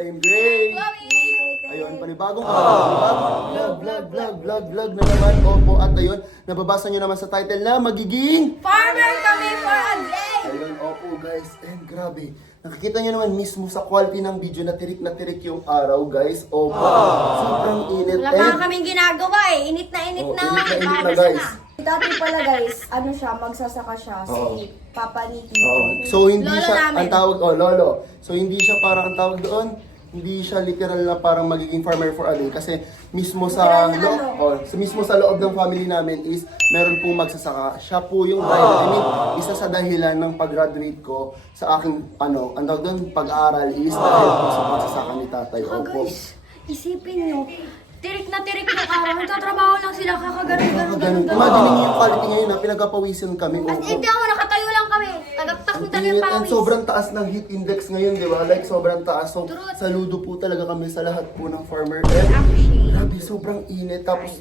I'm Gray. Ayun, panibagong vlog na naman. Opo, at ayun, nababasa nyo naman sa title na magiging Farmer kami for a day! ayun, opo guys, and grabe. Nakikita nyo naman mismo sa quality ng video na tirik yung araw guys. Opo, sobrang init. Wala pa kaming ginagawa eh. Init na init na Babasa guys. Dati pala guys, ano siya, magsasaka siya, Oo. si Papa Niki. So hindi Lolo siya, namin. ang tawag, lolo. So hindi siya parang ang tawag doon, hindi siya literal na parang magiging farmer for a day kasi mismo sa Literal na loob, mismo sa loob ng family namin is meron pong magsasaka. Siya po yung I mean, isa sa dahilan ng pag-graduate ko sa aking ang tawag doon, pag-aaral is dahil po sa pagsasaka ni tatay. Ah, Opo. guys, isipin nyo. Tirik na araw. Nagtatrabaho lang sila. Kakaganon. Imagine niyo yung quality ngayon na pinagpapawisan kami. At hindi ako nakatayo lang kami. Tagaktak mo talaga yung Init, and pawis. sobrang taas ng heat index ngayon, di ba? Like, sobrang taas. So, True. saludo po talaga kami sa lahat po ng farmer. And, Appreciate. grabe, sobrang init. Tapos,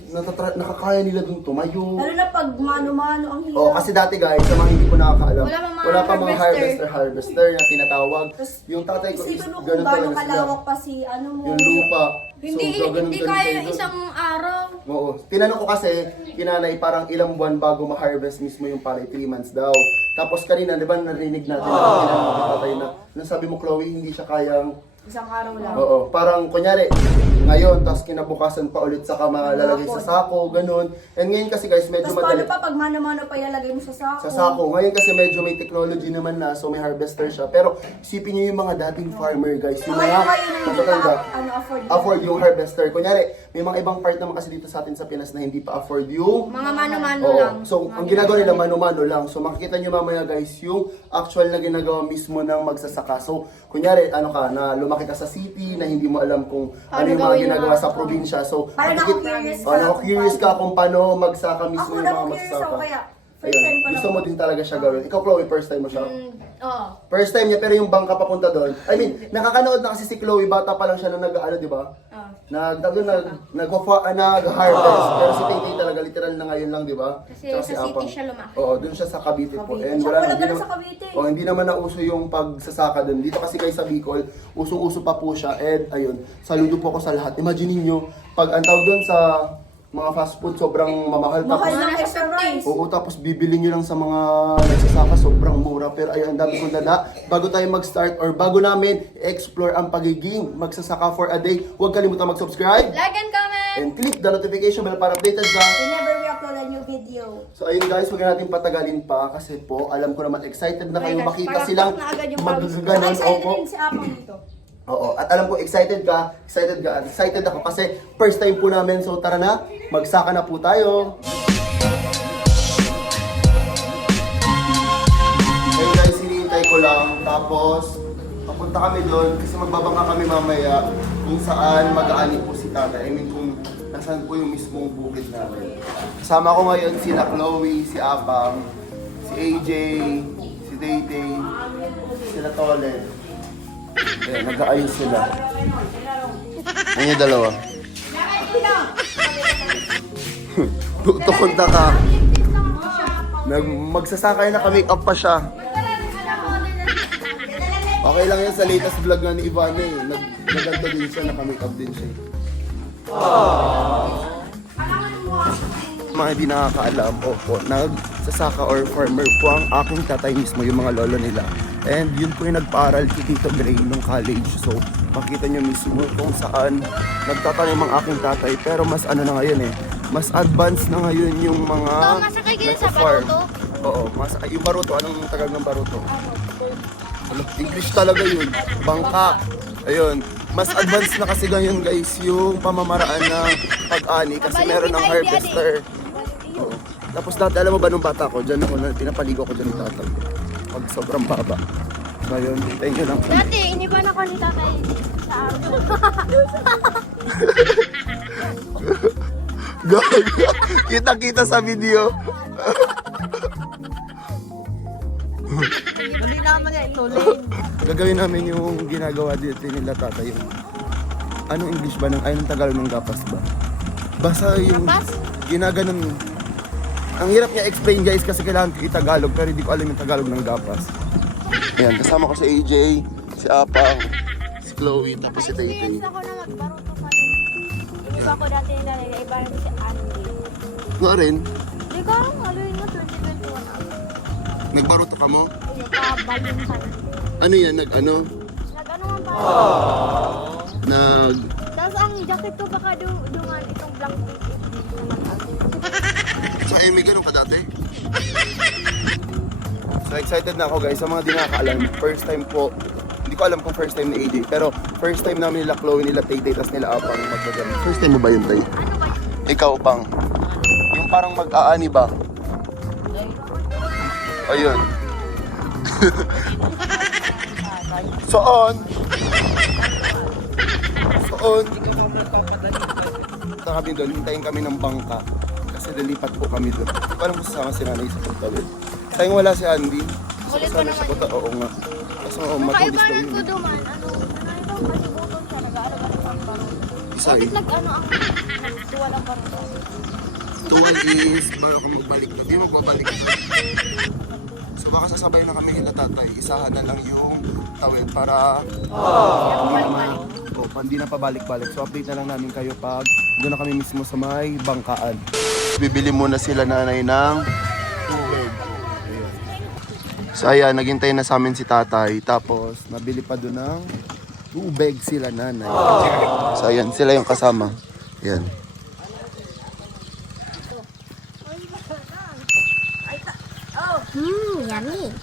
nakakaya nila dun tumayo. Lalo na pag mano-mano ang hirap. Oh, kasi dati guys, sa mga hindi po nakakaalam, Wala pa mga harvester na tinatawag. Tapos, Yung tatay ko is isipin mo kung ganun gaano talaga sila. kalawak pa si ano mo. Yung lupa. Hindi ganun kaya kayo yung dun. isang araw. Oo. Tinanong ko kasi, kinanay parang ilang buwan bago ma-harvest mismo yung palay, 3 months daw. Tapos kanina, di ba narinig natin na tinanong ko tatay na, nung sabi mo Chloe, hindi siya kayang, Isang araw lang. oo, parang kunyari, ngayon, tapos kinabukasan pa ulit sa lalagay sa sako, ganun. And ngayon kasi guys, medyo Tapos paano madali. pa pag mano-mano pa ilalagay mo sa sako? Sa sako. Ngayon kasi medyo may technology naman na, so may harvester siya. Pero isipin nyo yung mga dating farmer guys, yung mga Ngayon na hindi matatanda, pa afford. afford yung harvester. Kunyari, may mga ibang part naman kasi dito sa atin sa Pinas na hindi pa afford yung Mga mano-mano Oo. lang. So, ang ginagawa nila mano-mano lang. So, makikita nyo mamaya guys yung actual na ginagawa mismo ng magsasaka. So, kunyari, na lumaki ka sa city, na hindi mo alam kung ano yung mga gawin ginagawa na- sa probinsya. So, Parang makikita- ako-curious ka. curious ka kung paano magsaka mismo Ako yung na mga curious magsasaka. ako kaya. First time Ayun. pa Gusto lang. mo din talaga siya gawin. Ikaw, Chloe, first time mo siya? Oo. First time niya, pero yung bangka papunta doon. I mean, nakakanood na kasi si Chloe, bata pa lang siya na di ba? Nag-harvest. Pero si Tay talaga, literal na ngayon lang, di ba? Kasi Tsaka sa si city Apang. siya lumaki. Oo, dun siya sa Cavite po. Cavite. And Siya wala pala hindi pala naman, sa Cavite. hindi naman nauso yung pagsasaka dun. Dito kasi guys sa Bicol, usong-uso pa po siya. And ayun, saludo po ako sa lahat. Imagine niyo pag ang tawag doon sa mga fast food, sobrang mamahal. Mahal Tapos, ng extra rice. oo, tapos bibili nyo lang sa mga nagsasaka, sobrang mura. Pero ayun, ang dami kong dala. Bago tayo mag-start or bago namin explore ang pagiging magsasaka for a day, huwag kalimutan mag-subscribe Like and comment! and click the notification bell para updated ka. Whenever we upload a new video. So ayun guys, huwag natin patagalin pa kasi po, alam ko naman excited na kayo Okay, guys, makita parang silang na agad yung pawis. magaganon. Excited Opo. din si Apang dito. Oo, at alam ko excited ka, excited ako kasi first time po namin. So tara na, magsaka na po tayo. Ayun guys, hinihintay ko lang. Tapos, papunta kami doon kasi magbabangka kami mamaya kung saan mag-aani po si tatay. I mean kung nasaan po yung mismong bukid namin. Kasama ko ngayon sila Chloe, si Apang, si AJ, si Dayday, sila Tole. Ayan, nag-aayos sila. Ano yung dalawa? Tukunta ka. Magsasakay na kami up pa siya. Okay lang yan sa latest vlog nga ni Ivana eh. Nagganto din siya, naka-make up din siya. Mga hindi nakakaalam, opo, nagsasaka or farmer po ang aking tatay mismo, yung mga lolo nila. And yun po yung nagpaaral si Tito Gray nung college. So, makita nyo mismo kung saan nagtatanim ang aking tatay. Pero mas ano na ngayon eh, mas advanced na ngayon yung mga masakay kayo sa nagsa-farm. baruto? Oo, yung baruto, anong tagal ng baruto? Ano, English talaga yun, bangka. Ayun, mas advanced na kasi ngayon guys yung pamamaraan ng pag-ani kasi meron ng harvester. Oo. Tapos dati, alam mo ba nung bata ko, dyan ako, pinapaligo ko dyan ni tatay. Pag sobrang baba. Ngayon, thank you lang. Dati, iniban ako ni tatay sa araw. Kita-kita sa video. Dali naman eh, tuloy. Gagawin namin yung ginagawa dito nila tatay. Yung, anong English ba? Anong Tagalog ng gapas ba? Basta yung Gapas? ginaganon. Ang hirap niya explain guys kasi kailangan ko i-Tagalog pero hindi ko alam yung Tagalog ng gapas. Ayan, kasama ko si AJ, si Apang, si Chloe, tapos si Tay Tay. Experience ako na magbaruto pa doon. Yung iba ko dati nilalagay, iba rin si Andy. Nga rin, Di ka, ano yun mo, 2021 ako. nagbaruto ka mo? Hindi, kabalong ka na. Ano yan, nag-ano? Nag-ano man pa. Nag... Tapos ang jacket ko baka dungan itong blanket. Sa Amy, ganun ka dati? So excited na ako guys, sa mga di nakakaalam, first time po, hindi ko alam kung first time ni AJ, pero first time namin nila Chloe, nila Tay Tay, tas nila Apang magkagano. First time mo ba yun, Tay? Ikaw, Pang. Yung parang mag-aani ba? Ayun. Soon? Soon? Punta kami doon, hintayin kami ng bangka. Kasi lilipat po kami doon. Parang masasama si nanay sa pagtawid. Sayang wala si Andy. Ulit ko Sana naman siya punta, oo nga. Kasi oo, matubis daw Kakaibanan yun. ko duman, ano ito, masibuton siya, nag-aaral ako pang baruto. Isa Bakit eh. nag-ano ang tuwal ang baruto? Tuwal is, bago ka magbalik na. Di magbabalik na. So baka sasabay na kami nila tatay. Isahan na lang yung tawid para hindi na pabalik-balik. So update na lang namin kayo pag doon na kami mismo sa may bangkaan. Bibili muna sila nanay ng tubig. Ayan. So ayan, naghintay na sa amin si tatay. Tapos nabili pa doon ng tubig sila nanay. So ayan, sila yung kasama. Ayan. Yummy.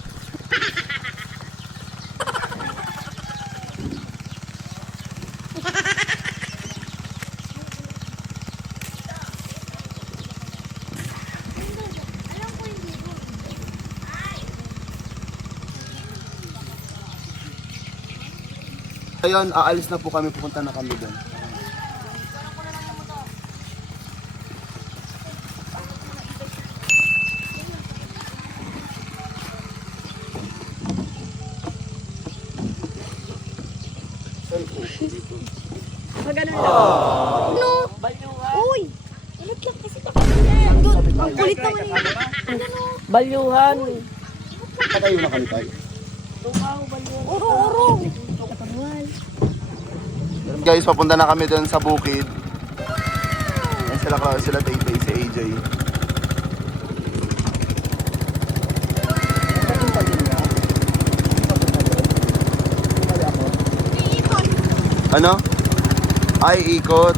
Ayun, aalis na po kami, pupunta na kami doon. No! Uy! Ilaglag kasi ito. Ang kulit naman yun. Balyuhan. Patayo na kami tayo. Uro-uro! Guys, papunta na kami doon sa bukid. Ayan sila Tay Tay, si AJ. Ano? Ay, ikot.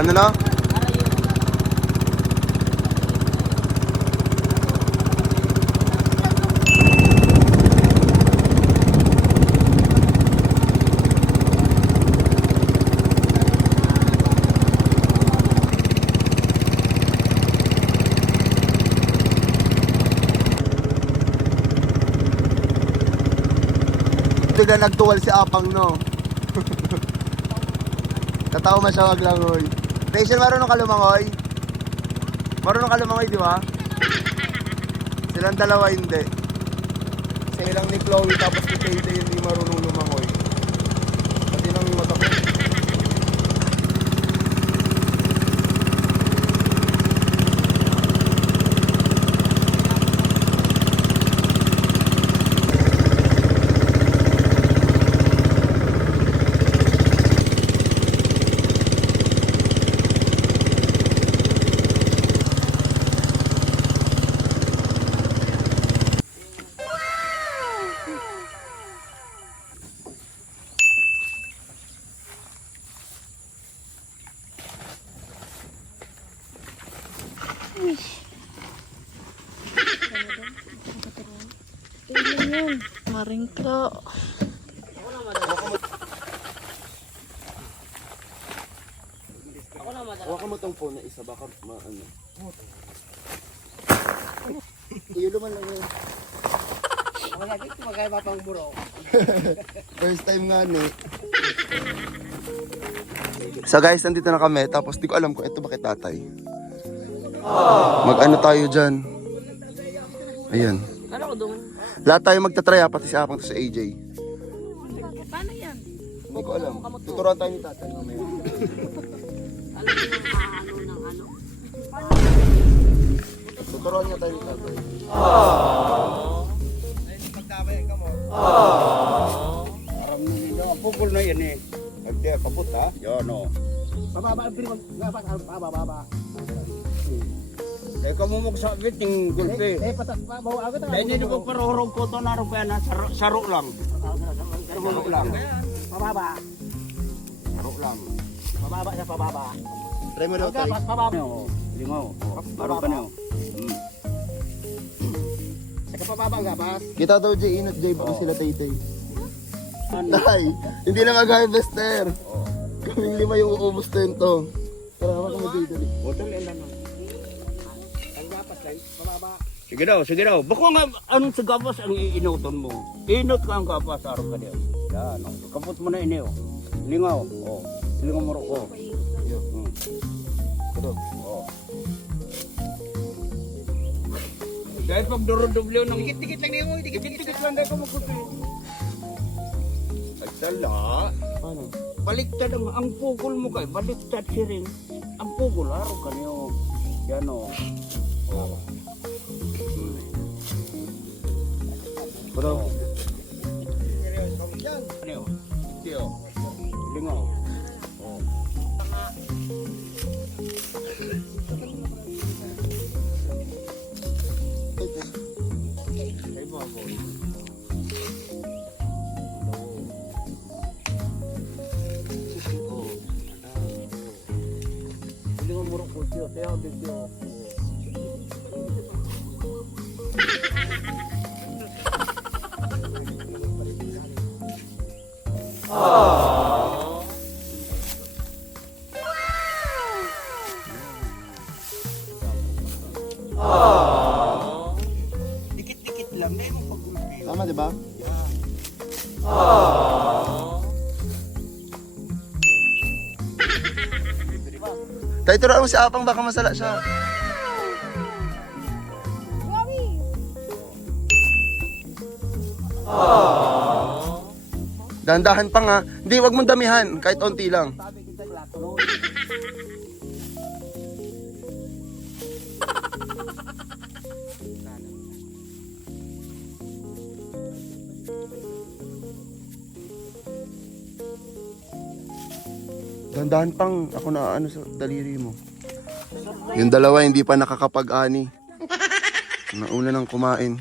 Ano na? Ito na nagtuwal si Apang, no? Tatawa masyawag lang, oy. Rachel, marunong ka lumangoy? Marunong ka lumangoy, di ba? Silang dalawa hindi. Sa ilang ni Chloe, tapos ni Tay hindi marunong lumangoy. Pati nang mata ko. Maringklo. Hawakan mo tong phone na isa, baka maano. Iyo naman lang yun. First time nga ni. So guys, nandito na kami. Tapos di ko alam kung ito bakit tatay. Mag-ano tayo dyan. Ayan. Ano ko doon? Lahat tayo magtatry ha, pati si Apang to si AJ. Paano yan? Hindi ko alam. Tuturuan tayo ni tatay mamaya. Alam mo ng ano ng ano? Tuturuan niya tayo ni tatay. Aram nila ang pukul na yan eh. Hindi, kaput ha. Yan o. Pababa, pababa. Kaya kamumog sa biting gulpi. patas pa, bawa agad. Kaya nyo ko parurog ko ito na rin kaya na saro lang. Saro lang. Pababa. Saro lang. Pababa siya, pababa. Try mo daw tay. Pababa. Lingaw. Baro ka niyo. Saka pababa ang gapas. Kita daw Jay Inot Jay baka sila tay. Tay, hindi na mag-harvester. Kaming 5 yung uubos to. Tara ako mo dito. Botol ilan lang. Ang gapas guys, pababa. Sige daw, sige daw. Bako nga, anong sa gapas ang iinuton mo? Inot ka ang gapas, araw ka diyo. Yan, o. Kapot mo na ini, o. Lingaw, o. Lingaw mo ro, o. Ito, o. Dahil pag durod-dublyo ng... Dikit-dikit lang niyo, Dikit-dikit lang dahil ko magkutin. Ay, tala. Paano? Baliktad ang pukul mo kay, baliktad si rin. Ang pukul, araw ka niyo. Yan, o. O. Bro. Ano? Tiyo. Lingaw. Oh. Ay baboy. Oh. Lingaw mo rin po tiyo. Tiyo, tiyo. Dikit-dikit lang, dahil mo pag-ulpi. Tama 'di ba? Tay, turuan mo si Apang baka masala siya. Dahan-dahan pa nga. Hindi, wag mong damihan. Kahit onti lang. Dahan-dahan pang. Ako na ano sa daliri mo. Yung dalawa hindi pa nakakapag-ani. Nauna nang kumain.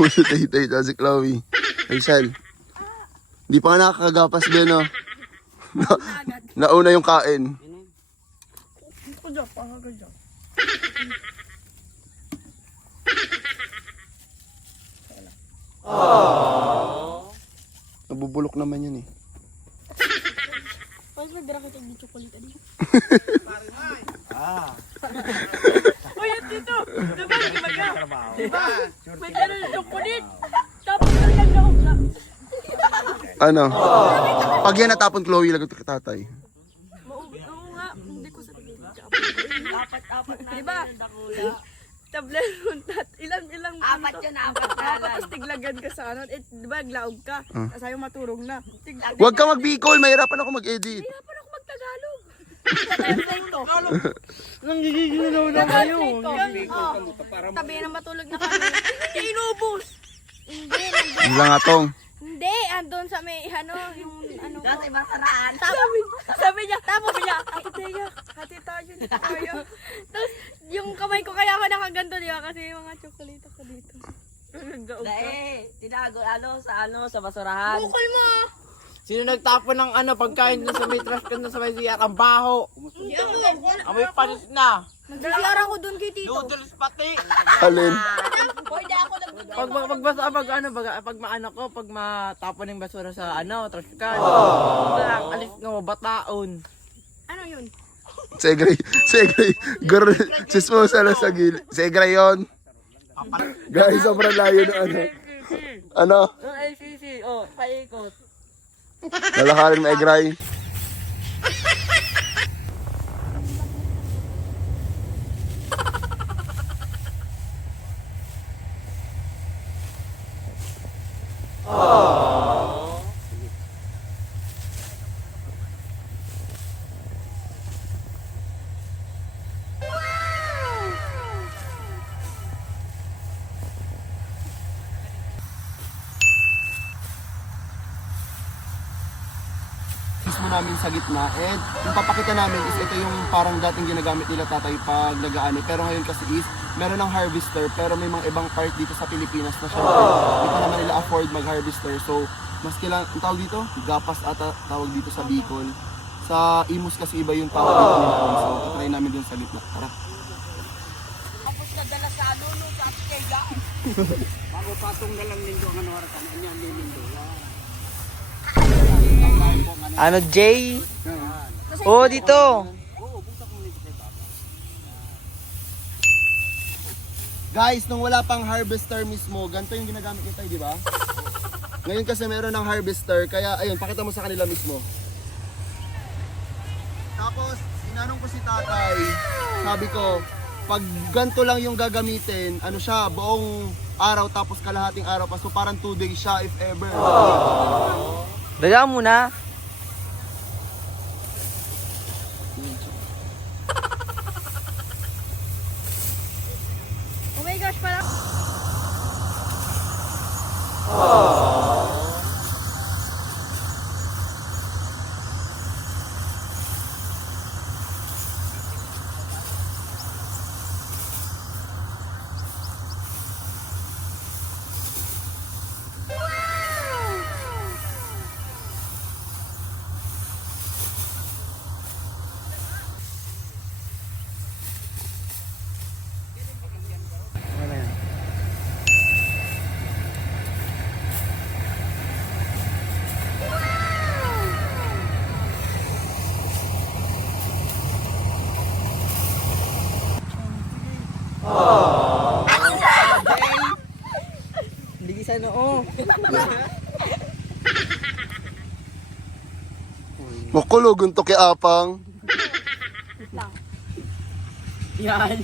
Ulo tay-tay sa si Chloe. Ay, Sel. Hindi pa nga nakakagapas din, no? Nauna yung kain. Nabubulok naman yun eh. Mas nagdara kita ng chocolate adi. Uy, at dito! Diba, gimaga? Diba? May gano'n yung chocolate! Tapos lang ako ka. Ano? Pag yan natapon, Chloe, lagot ka tatay. Oo nga, hindi ko sabihin. Apat na. Diba? Tablan mo ilang Apat yun, apat na lang. tapos tiglagan ka sa ano. Eh, diba, glaog ka. Tapos ayaw maturog na. Tiglagan. Huwag ka mag-Bicol, mahirapan ako mag-edit. Hirapan ako magtagalog. Nanggigiginaw na kayo. Tabi na matulog na kami. Inubos! Hindi, Yun lang atong. hindi, andun sa may ano, yung ano. Kasi masaraan. Sabi niya, Ate Teya, hati tayo. Tapos yung kamay ko kaya ako nakaganto, di ba? Kasi yung mga chocolate ko dito. Dahil, tinago sa basurahan. Bukol mo! Sino nagtapon ng ano, pagkain na sa may trash can na sa may siya, ang baho. Amoy panis na. Nagsiara ko dun kay Tito. Noodles pati. Alin? Pwede ako Pag maano ko, pag matapon ng basura sa ano, trash can. Alis nga bataon. Ano yun? Segre, girl, chismosa lang sa gilid. Segre yun. Guys, sobrang layo na ano. Ano? Yung ICC, paikot. Lalakarin mo, Egray. mismo namin sa gitna. And yung papakita namin is ito yung parang dating ginagamit nila tatay pag nag-aani. Pero ngayon kasi is, meron ng harvester pero may mga ibang part dito sa Pilipinas na syempre hindi pa naman nila afford mag-harvester. So, mas kailangan, ang tawag dito? Gapas ata tawag dito sa Bicol. Sa Imus kasi iba yung tawag dito nila. So, tatry namin dun sa gitna. Tara. Tapos nadala sa ano, no, sa Atikega. Bago patong na lang nindo ang ano harapan. Anyan din nindo. Ano, Jay? Oh, dito. Guys, nung wala pang harvester mismo, ganito yung ginagamit nito, di ba? Ngayon kasi meron ng harvester, kaya ayun, pakita mo sa kanila mismo. Tapos, tinanong ko si tatay, sabi ko, pag ganito lang yung gagamitin, ano siya, buong araw tapos kalahating araw pa, so parang 2 days siya if ever. Daga muna. Oh my gosh, parang... Hindi sa noo. Makulugon to kay Apang. Yan.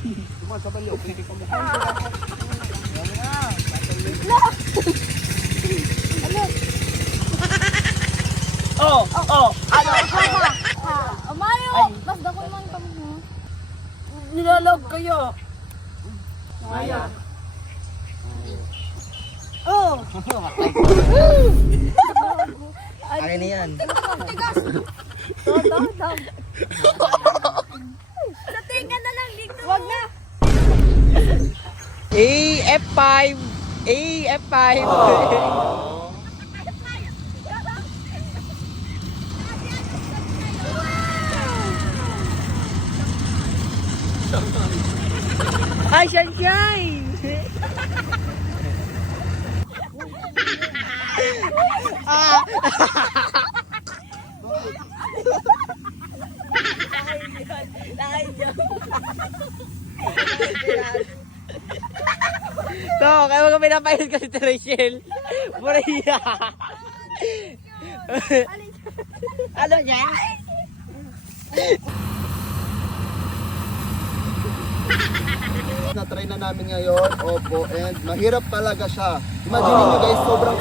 Oh, oh. Amayo! Mas dako man pa mo. Nilalog kayo. Maya. Oh! Akin na yan. Dog. Sa tinga na lang dito. Wag na. F5. F5. Ay, sunshine! To, kaya mga pinapahil kasi si Rachel. Buraya. Ano niya? Na-try na namin ngayon, opo, and mahirap talaga siya. Imagine niyo guys, sobrang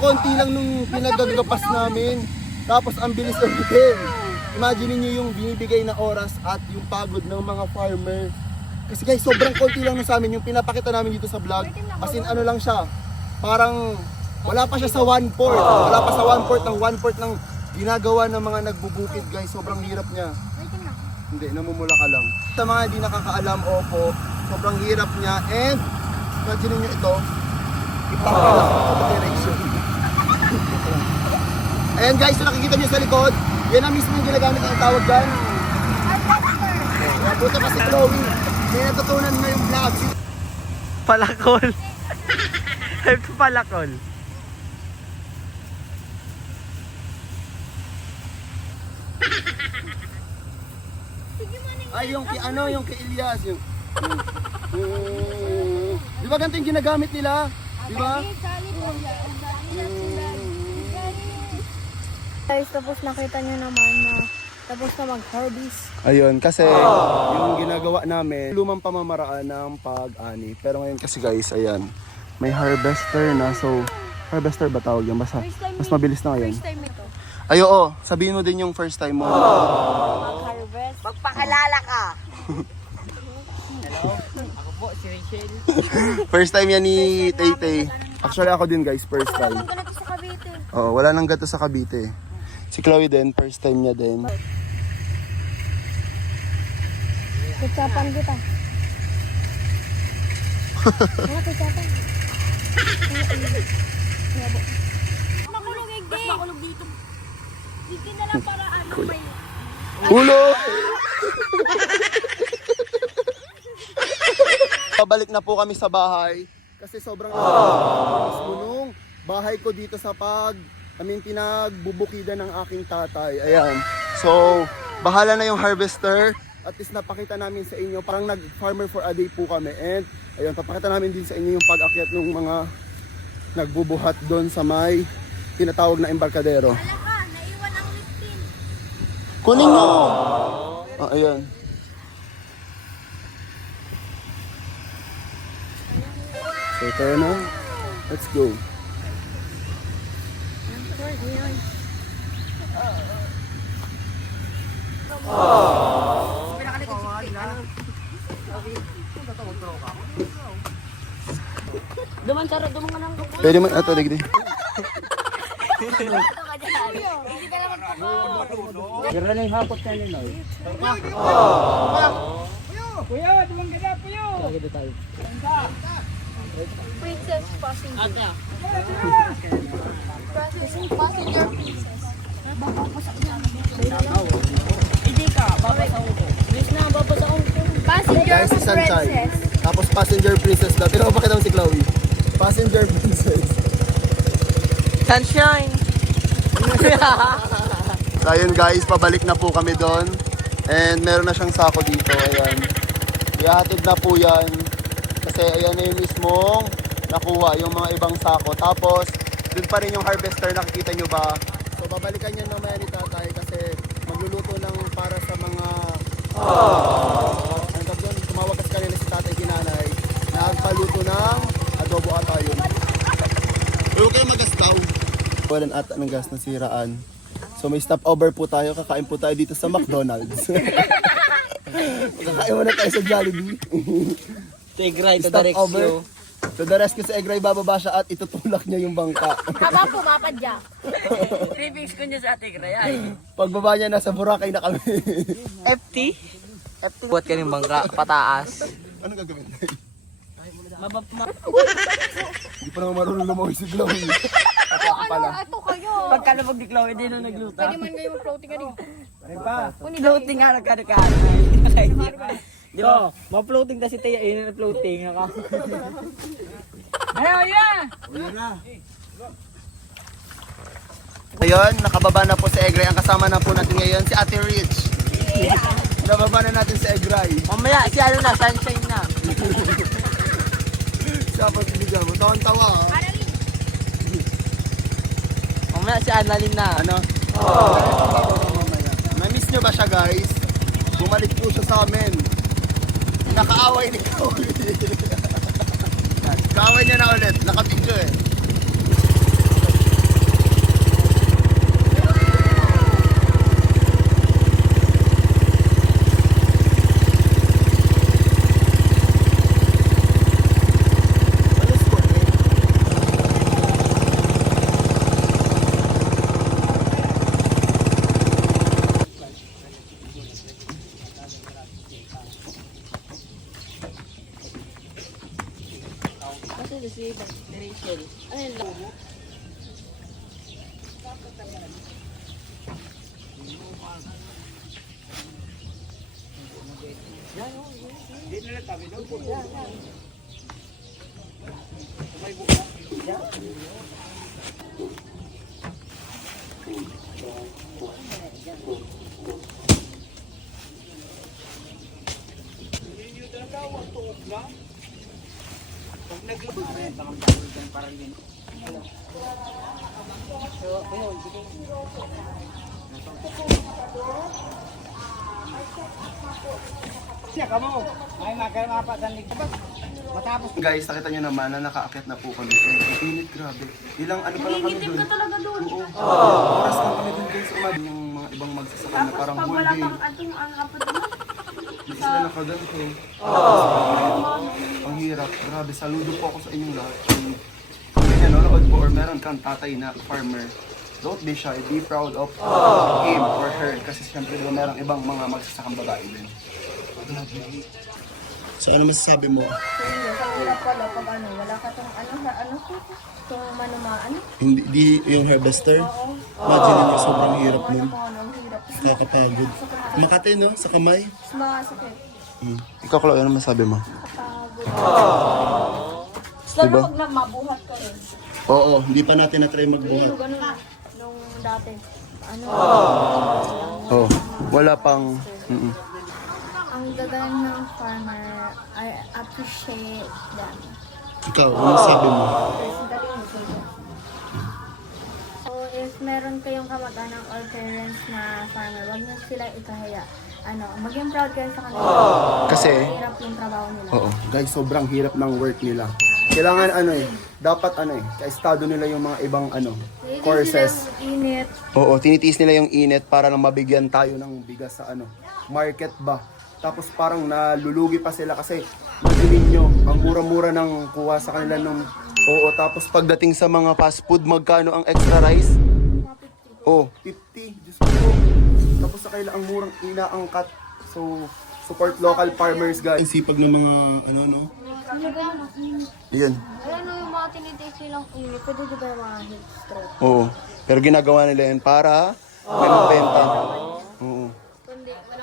konti lang nung pinagagapas namin. Tapos ang bilis ulitin. Imagine niyo yung binibigay na oras at yung pagod ng mga farmer. Kasi guys, sobrang konti lang nun sa amin yung pinapakita namin dito sa vlog. As in ano lang siya, parang wala pa siya sa 1/4. Wala pa sa 1/4 ng 1/4 ng ginagawa ng mga nagbubukid guys. Sobrang hirap niya. Hindi, namumula ka lang. Sa mga hindi nakakaalam, opo, sobrang hirap niya. And, imagine nyo ito, ipakala sa direction. Ayan guys, so nakikita nyo sa likod, yan ang mismo yung ginagamit ang tawag dyan. Buta pa si Chloe, may natutunan na yung vlog. Palakol. Palakol. Ay, yung kay Elias, yung di ba ganito yung ginagamit nila? Di ba? Guys, tapos nakita nyo naman na tapos na mag-harvest. Ayun, kasi yung ginagawa namin, lumang pamamaraan ng pag-ani. Pero ngayon kasi guys, ayan, may harvester na. So, harvester ba tawag yan? Basta, mas mabilis na ngayon. First time ito. Ay, oo, sabihin mo din yung first time mo. Mag-harvest. Magpakalala ka. Hello, ako po si Rachel. First time yan ni Tay Tay. Actually ako din guys, first time. Wala nang ganito sa Cavite. Oo, wala nang gato sa Cavite. Si Chloe din, first time niya din. Ketchupan kita. Ano ketchupan? Makulog egg. Mas makulog dito. Sige na lang para ano may... Ulo! Pabalik na po kami sa bahay kasi sobrang mismo nung bahay ko dito sa pinagbubukida ng aking tatay. Ayan. So, bahala na yung harvester. At least napakita namin sa inyo, parang nag-farmer for a day po kami. And ayun, papakita namin din sa inyo yung pag-akyat ng mga nagbubuhat doon sa may tinatawag na embarkadero. Wala ka, naiwan ang lipin. Kunin nyo! Ah, ayan. So, ito na. Let's go. Duman ka lang. Pwede man ato, digdi. Gara na yung hakot na nila. Kuya, dumang ganda po yun. Princess passenger. Passenger princess. Hindi ka, babasa ko. Miss na, babasa ko. Passenger Guys, si Sunshine. princess. Tapos passenger princess daw. Tira ko pakita mo si Chloe. Passenger princess. Sunshine! So ayun guys, pabalik na po kami doon. And meron na siyang sako dito. Ayan. Ihahatid na po yan. Kasi ayan na yung mismong nakuha yung mga ibang sako. Tapos, dun pa rin yung harvester, nakikita nyo ba? So babalikan yan mamaya ni tatay kasi magluluto ng para sa mga... Ang tawag doon, tumawag kasi kanina si tatay kinanay. Nagpaluto ng adobo ata yun. Huwag kayo magastaw. Walang ata ng gas na siraan. So may stopover po tayo, kakain po tayo dito sa McDonald's. Kakain muna tayo sa Jollibee. Tigray to the Stopover. rescue. So the rescue sa Egray, bababa siya at itutulak niya yung bangka. Aba po, mapadya. Prefix ko niya sa ate Gray. Pagbaba niya, nasa Boracay na kami. FT? FT? Buat ka ng bangka, pataas. Anong gagawin? Mabapma. Hindi pa naman marunong lumawi si Chloe. Ako pala. Ito kayo. Pagkalabag ni Chloe, hindi na nagluta. Pwede man kayo mag-floating ka rin. Floating nga nagkadakad. Di ba? Ma-floating na si Tia, yun na floating. Ayaw, yeah! Ngayon, nakababa na po si Egray. Ang kasama na po natin ngayon, si Ate Rich. Nababa na natin si Egray. Mamaya, si ano na, sunshine na. Siya pa sinigaw mo. Tawan-tawa. Oh. Mamaya, si Annalyn na. Ano? Na-miss nyo ba siya guys? Bumalik po siya sa amin. Nakaaway ni Chloe. Kaaway niya na ulit. Nakapidyo eh. Guys, nakita nyo naman na nakaakyat na po kami. Ang init, grabe. Ilang ano pa lang kami doon. Talaga doon. Oo. Oras lang kami doon guys. Yung mga ibang magsasaka na parang Pag whole wala day. kang atong ang apat naman. Hindi sila nakaganto. Ang hirap. Grabe, saludo po ako sa inyong lahat. Kung may nanonood po or meron kang tatay na farmer, don't be shy, be proud of him or her. Kasi siyempre diba merong ibang mga magsasakang babae din. So ano masasabi mo? Sa hirap pala pag wala ka tong itong manumaan. Hindi yung harvester? Imagine mo, sobrang hirap nun. Ang hirap. Nakakapagod. Makati no? Sa kamay? Masakit. Ikaw, Chloe, ano masabi mo? Lalo Diba? pag mabuhat ka rin. Oo, hindi pa natin na-try magbuhat. Ganun nung dati. Oo, wala pang... Ang gagawin ng farmer, I appreciate them. Ikaw, ano masabi mo? Kasi galing sila. So, if meron kayong kamag-anak or parents na farmer, wag niyo sila ikahiya. Maging proud kayo sa kanila. Kasi, Hirap yung trabaho nila. oo, guys, sobrang hirap ng work nila. Kailangan dapat kaestado nila yung mga ibang courses. Init. Oo, tinitiis nila yung init para lang mabigyan tayo ng bigas sa market ba. Tapos parang nalulugi pa sila kasi madilim nyo, ang mura-mura ng kuha sa kanila nung... Oo, tapos pagdating sa mga fast food, magkano ang extra rice? Oh, 50. Diyos ko. Tapos sa kanila ang murang inaangkat. So, support local farmers, guys. Ang sipag ng mga Yan. Yung mga tinitiis nilang init, pwede di ba yung mga heat stroke? Oo. Pero ginagawa nila yan para may mabenta. Oo.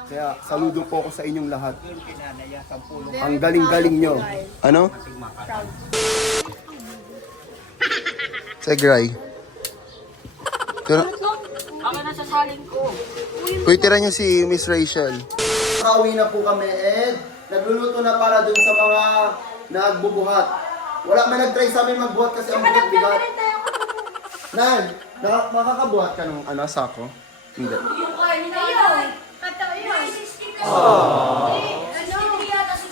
Kaya saludo po ako sa inyong lahat. Ang galing-galing nyo. Ano? Segray. Ako na sa salin ko. Uy, tira nyo si Miss Rachel. Nakauwi na po kami, Ed. Nagluluto na para dun sa mga nagbubuhat. Wala man nag-try sa amin magbuhat kasi ang bigat-bigat. Nan, makakabuhat ka ng sako? Hindi.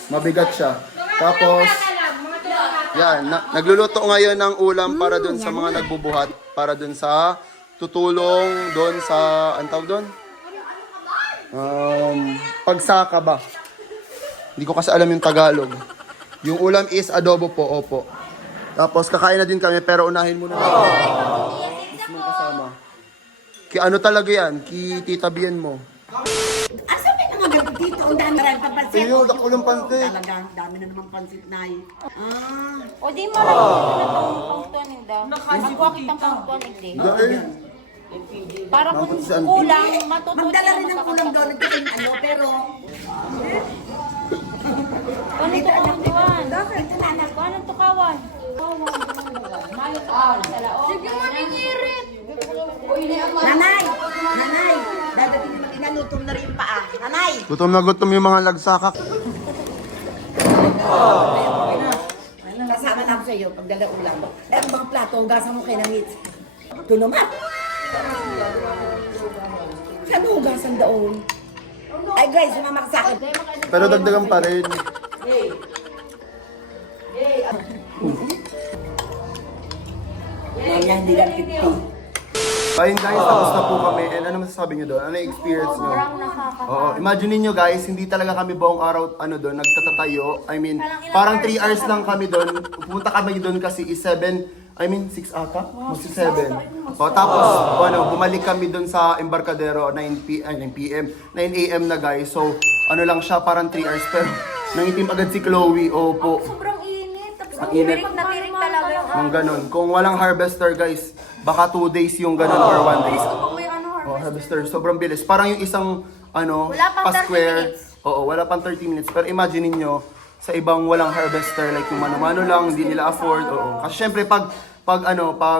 Mabigat siya. Tapos, yan, nagluluto ngayon ng ulam para dun sa mga nagbubuhat. Para dun sa tutulong doon sa, ang tawag doon? Pagsaka ba? Hindi ko kasi alam yung Tagalog. Yung ulam is adobo po, opo. Tapos kakain na din kami pero unahin muna natin. Is mong kasama. Ki ano talaga yan? Ki Tita Bien mo. Ang sabi naman ganito dito, ang dami na rin papansit. Iyo, dako yung pansit. Talaga, ang dami na naman pansit na eh. O di marami na itong pangtuanin daw. Magkuha kitang pangtuanin din. Dahil, Para kung Mampati saan? kulang, matutunan Magdala rin ng ulam doon, nagkaking pero... Ano ito pangtuan? Ito na anak ko. Anong tukawan? Sige mo, ningirit. Nanay! Nanay! Dadating naman inalutom na rin pa ah. Nanay! gutom na gutom yung mga lagsakak. Kasama na ako sa iyo pagdala ulam. Eh, ang mga plato, hugasan mo kayo ng hits. Ito naman. Saan mo hugasan doon? Ay guys, sumama ka sa akin. Pero dagdagan pa rin. Mamaya hindi lang 50. Ayun guys, tapos na po kami. And ano masasabi nyo doon? Ano yung experience nyo? Oo, imagine niyo guys, hindi talaga kami buong araw doon nagtatatayo. I mean, parang 3 hours lang kami doon. Pumunta kami doon kasi is 6 ata? Magsi 7. O tapos bumalik kami doon sa Embarcadero 9 AM na guys. So, ano lang siya, parang 3 hours pero nangitim agad si Chloe. Opo. Sobrang init. Tapos Ang init. natirik talaga yung Ng ganun. Kung walang harvester guys, baka 2 days yung ganun or 1 day. Oh, harvester. Sobrang bilis. Parang yung isang Wala pang 30 pa-square. minutes. Oo, wala pang 30 minutes. Pero imagine niyo sa ibang walang harvester, like yung mano-mano lang, hindi nila afford. Oo. Kasi syempre pag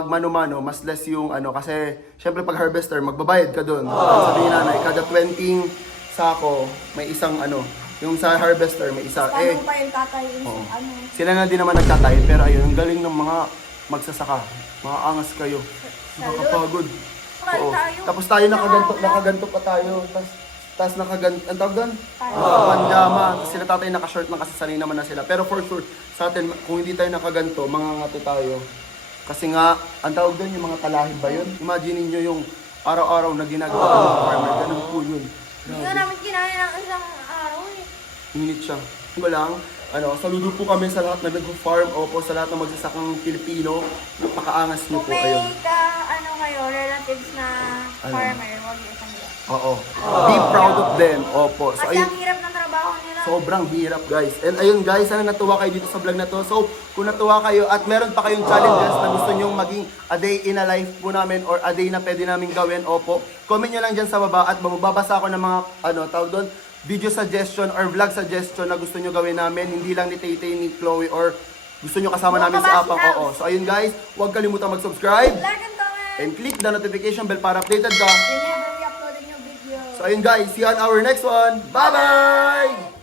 mano-mano, mas less yung kasi syempre pag harvester, magbabayad ka doon. Sabi ni nanay, kada 20 sako, may isang yung sa harvester may isa. Paano pa yung tatay? Sila na din naman nagtatay, pero ayun, ang galing ng mga magsasaka. Mga angas kayo. Nakakapagod. Oo. Tapos tayo nakaganto pa tayo. Tapos ang tawag doon? Panjama. Tapos sila tatay naka-short lang kasi sanay naman na sila. Pero for sure, sa atin, kung hindi tayo nakaganto, mangangato tayo. Kasi nga, ang tawag doon, yung mga talahib ba yun? Imagine niyo yung araw-araw na ginagawa ng mga farmer. Ganun po yun. Hindi nga namin kinain ng isang araw eh. Init siya. Ko lang, Saludo po kami sa lahat na nag-farm, opo, sa lahat ng magsasakang Pilipino. Napakaangas niyo Kung po, ayun. may kayo, relatives na farmer, huwag niyo isang Oo. Be proud of them, opo. So, Kasi ayun, ang hirap ng trabaho nila. sobrang hirap, guys. And ayun, guys, sana natuwa kayo dito sa vlog na to. So, kung natuwa kayo at meron pa kayong challenges na gusto nyong maging a day in a life po namin or a day na pwede namin gawin, opo, comment nyo lang dyan sa baba at mababasa ako ng mga, tawag doon, video suggestion or vlog suggestion na gusto nyo gawin namin. Hindi lang ni Tay-Tay, ni Chloe, or gusto nyo kasama namin sa Apang Oo. So, ayun, guys, huwag kalimutan mag-subscribe Like and comment. and click the notification bell para updated ka. Whenever we upload a new video. So, ayun, guys, see you on our next one. Bye-bye!